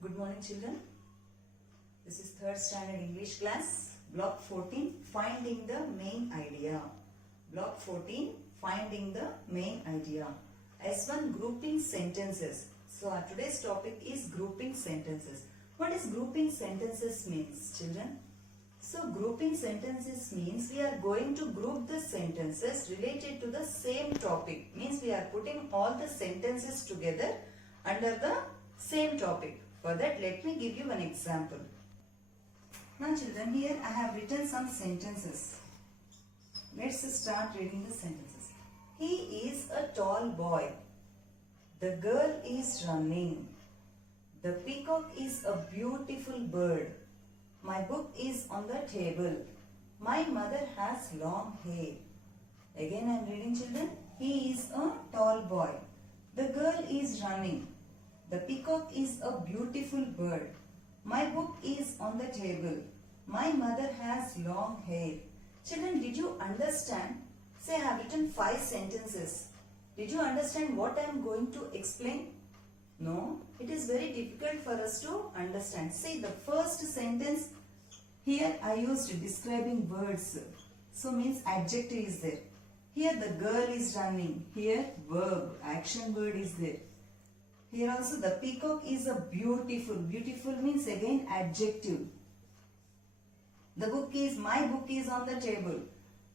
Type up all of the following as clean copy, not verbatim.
Good morning, children. This is 3rd standard English class, block 14, finding the main idea. Block 14, finding the main idea. S1, grouping sentences. So our today's topic is grouping sentences. What is grouping sentences means, children? So grouping sentences means we are going to group the sentences related to the same topic. Means we are putting all the sentences together under the same topic. For that, let me give you an example. Now children, here I have written some sentences. Let's start reading the sentences. He is a tall boy. The girl is running. The peacock is a beautiful bird. My book is on the table. My mother has long hair. Again I am reading, children. He is a tall boy. The girl is running. The peacock is a beautiful bird. My book is on the table. My mother has long hair. Children, did you understand? Say I have written 5 sentences. Did you understand what I am going to explain? No, it is very difficult for us to understand. See, the first sentence, here I used describing words. So means adjective is there. Here the girl is running. Here verb, action word is there. Here also the peacock is a beautiful. Beautiful means again adjective. The book is, my book is on the table.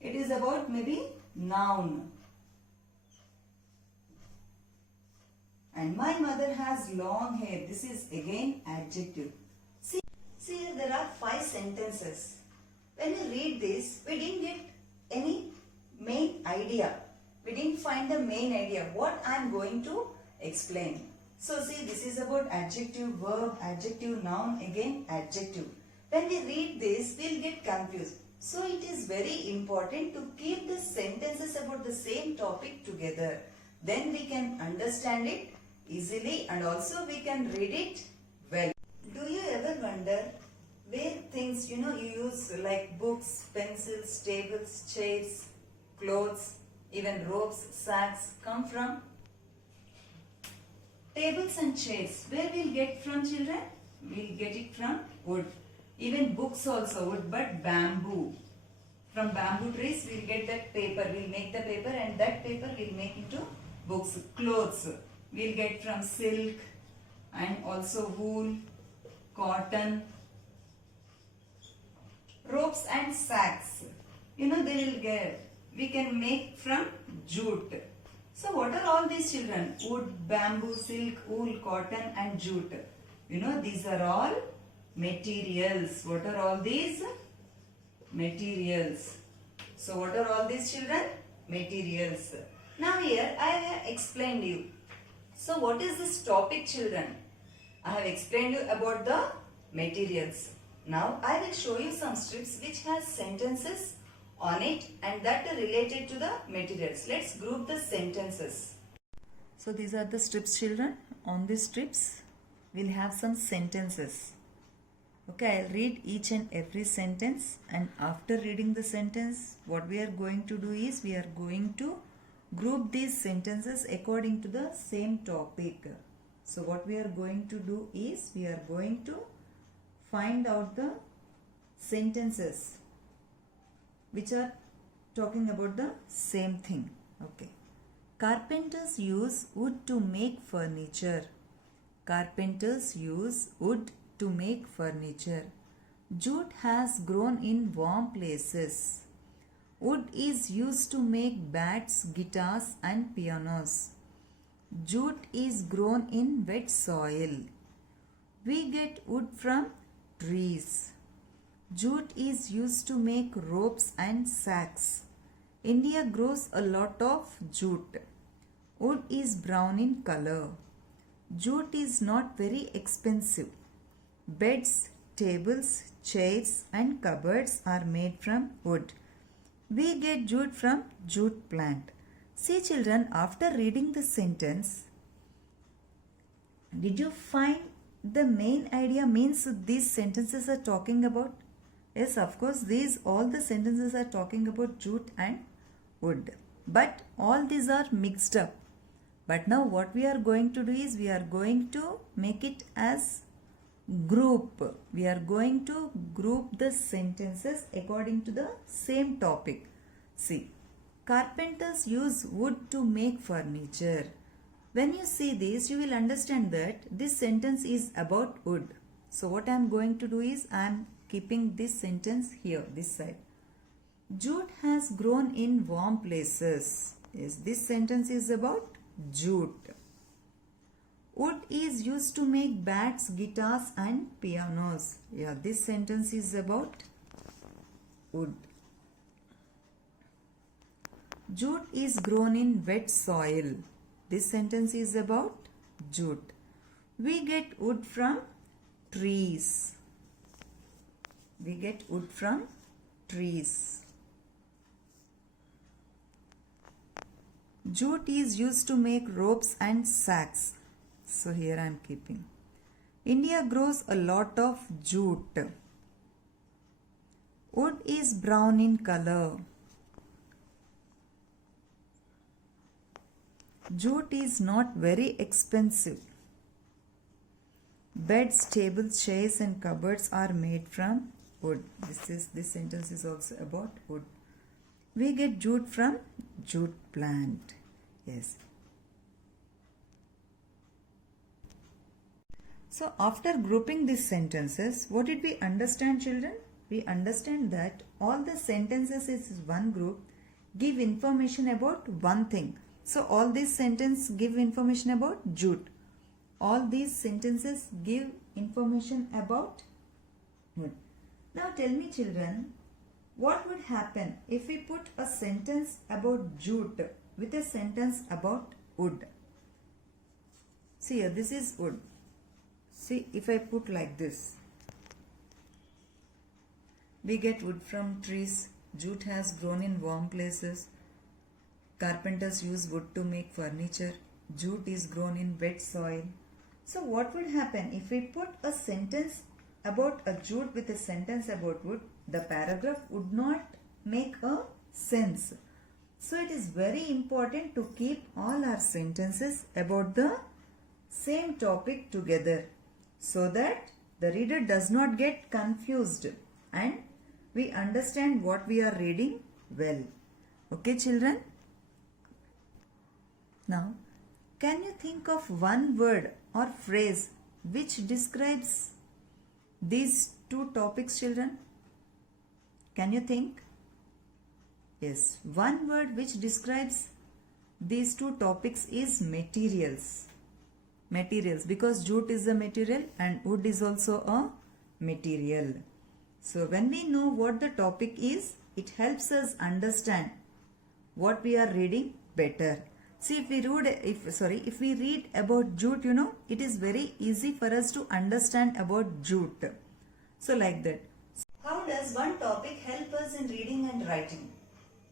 It is about maybe noun. And my mother has long hair. This is again adjective. See here there are 5 sentences. When we read this, we didn't get any main idea. We didn't find the main idea. What I am going to explain. So see, this is about adjective, verb, adjective, noun, again adjective. When we read this, we will get confused. So it is very important to keep the sentences about the same topic together. Then we can understand it easily and also we can read it well. Do you ever wonder where things, you use like books, pencils, tables, chairs, clothes, even ropes, sacks come from? Tables and chairs, where we'll get from, children? We'll get it from wood. Even books also wood, but bamboo. From bamboo trees, we'll get that paper. We'll make the paper and that paper we'll make into books. Clothes, we'll get from silk and also wool, cotton. Ropes and sacks, they will get, we can make from jute. So what are all these, children? Wood, bamboo, silk, wool, cotton and jute. These are all materials. What are all these? Materials. So what are all these, children? Materials. Now here I have explained you. So what is this topic, children? I have explained you about the materials. Now I will show you some strips which has sentences on it and that are related to the materials. Let's group the sentences. So these are the strips, children. On these strips we'll have some sentences. Okay, I'll read each and every sentence, and after reading the sentence, what we are going to do is we are going to group these sentences according to the same topic. So what we are going to do is we are going to find out the sentences which are talking about the same thing. Okay. Carpenters use wood to make furniture. Carpenters use wood to make furniture. Jute has grown in warm places. Wood is used to make bats, guitars and pianos. Jute is grown in wet soil. We get wood from trees. Jute is used to make ropes and sacks. India grows a lot of jute. Wood is brown in color. Jute is not very expensive. Beds, tables, chairs and cupboards are made from wood. We get jute from jute plant. See, children, after reading the sentence, did you find the main idea? Means these sentences are talking about? Yes, of course, all the sentences are talking about jute and wood. But all these are mixed up. But now what we are going to do is we are going to make it as group. We are going to group the sentences according to the same topic. See, carpenters use wood to make furniture. When you see this, you will understand that this sentence is about wood. So what I am going to do is I am keeping this sentence here, this side. Jute has grown in warm places. Yes, this sentence is about jute. Wood is used to make bats, guitars and pianos. Yeah, this sentence is about wood. Jute is grown in wet soil. This sentence is about jute. We get wood from trees. We get wood from trees. Jute is used to make ropes and sacks. So here I am keeping. India grows a lot of jute. Wood is brown in color. Jute is not very expensive. Beds, tables, chairs and cupboards are made from wood. This sentence is also about wood. We get jute from jute plant. Yes. So after grouping these sentences, what did we understand, children? We understand that all the sentences is one group, give information about one thing. So all these sentences give information about jute. All these sentences give information about wood. Now tell me, children, what would happen if we put a sentence about jute with a sentence about wood? See here, this is wood. See, if I put like this, we get wood from trees. Jute has grown in warm places. Carpenters use wood to make furniture. Jute is grown in wet soil. So what would happen if we put a sentence about a jute with a sentence about wood? The paragraph would not make a sense. So it is very important to keep all our sentences about the same topic together, so that the reader does not get confused and we understand what we are reading well. Okay, children? Now, can you think of one word or phrase which describes these two topics, children? Can you think? Yes, one word which describes these two topics is materials. Materials, because jute is a material and wood is also a material. So when we know what the topic is, it helps us understand what we are reading better. See, if we read about jute, it is very easy for us to understand about jute. So like that. How does one topic help us in reading and writing?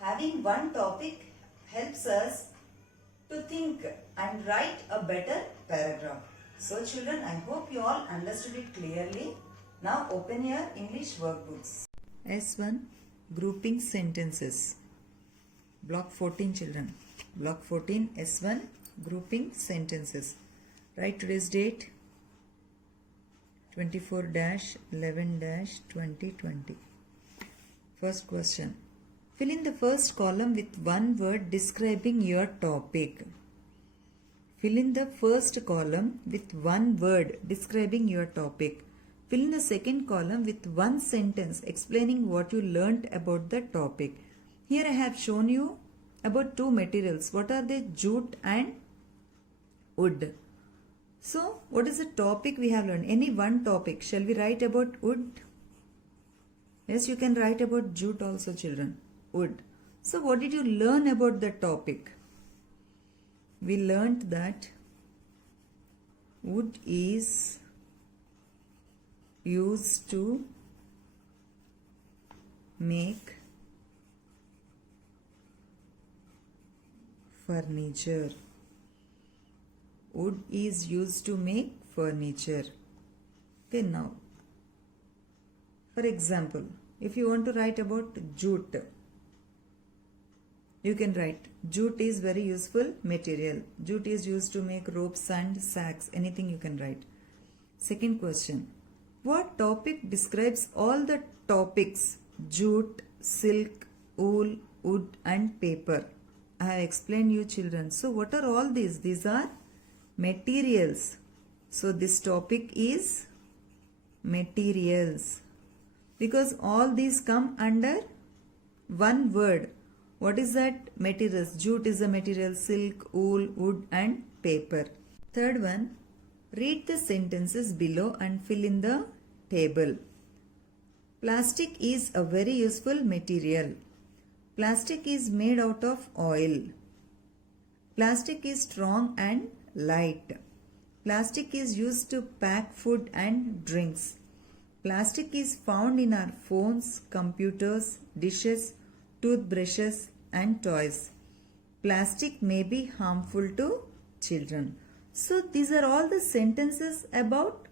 Having one topic helps us to think and write a better paragraph. So children, I hope you all understood it clearly. Now open your English workbooks. S1, grouping sentences. Block 14, children. Block 14, S1, grouping sentences. Write today's date, 24-11-2020. First question. Fill in the first column with one word describing your topic. Fill in the first column with one word describing your topic. Fill in the second column with one sentence explaining what you learnt about the topic. Here I have shown you about two materials. What are they? Jute and wood. So, what is the topic we have learned? Any one topic. Shall we write about wood? Yes, you can write about jute also, children. Wood. So, what did you learn about the topic? We learnt that wood is used to make furniture. Wood is used to make furniture. Okay, now, for example, if you want to write about jute, you can write jute is very useful material. Jute is used to make ropes and sacks. Anything you can write. Second question. What topic describes all the topics jute, silk, wool, wood and paper? I have explained you children. So what are all these? These are materials. So this topic is materials. Because all these come under one word. What is that? Materials. Jute is a material, silk, wool, wood and paper. Third one, read the sentences below and fill in the table. Plastic is a very useful material. Plastic is made out of oil. Plastic is strong and light. Plastic is used to pack food and drinks. Plastic is found in our phones, computers, dishes, toothbrushes and toys. Plastic may be harmful to children. So these are all the sentences about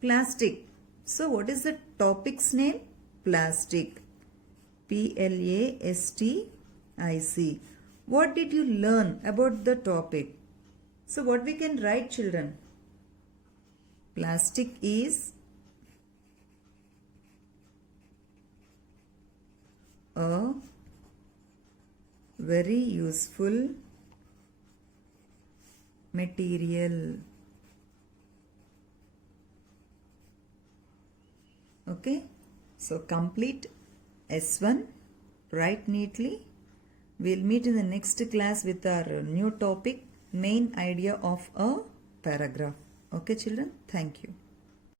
plastic. So what is the topic's name? Plastic. P-L-A-S-T-I-C. What did you learn about the topic? So what we can write children? Plastic is a very useful material. Okay, so complete S1, write neatly. We'll meet in the next class with our new topic, main idea of a paragraph. Okay children, thank you.